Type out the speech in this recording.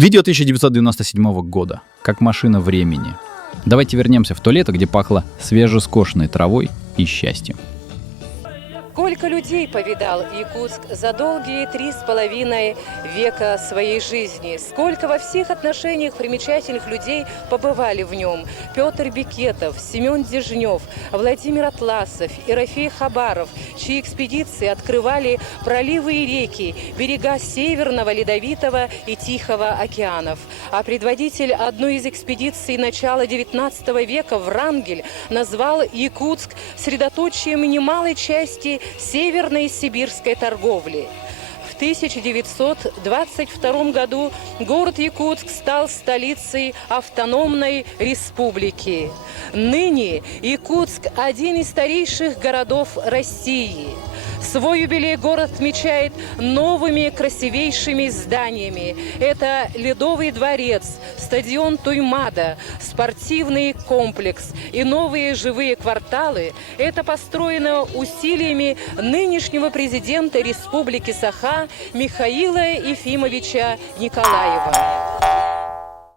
Видео 1997 года. Как машина времени. Давайте вернемся в то лето, где пахло свежескошенной травой и счастьем. Сколько людей повидал Якутск за долгие 3,5 века своей жизни. Сколько во всех отношениях примечательных людей побывали в нем. Петр Бекетов, Семен Дежнев, Владимир Атласов, Ерофей Хабаров, чьи экспедиции открывали проливы и реки, берега Северного, Ледовитого и Тихого океанов. А предводитель одной из экспедиций начала XIX века Врангель назвал Якутск средоточием немалой части северной сибирской торговли. В 1922 году город Якутск стал столицей автономной республики. Ныне Якутск – один из старейших городов России. Свой юбилей город отмечает новыми красивейшими зданиями. Это Ледовый дворец, стадион Туймада, спортивный комплекс и новые живые кварталы. Это построено усилиями нынешнего президента Республики Саха Михаила Ефимовича Николаева.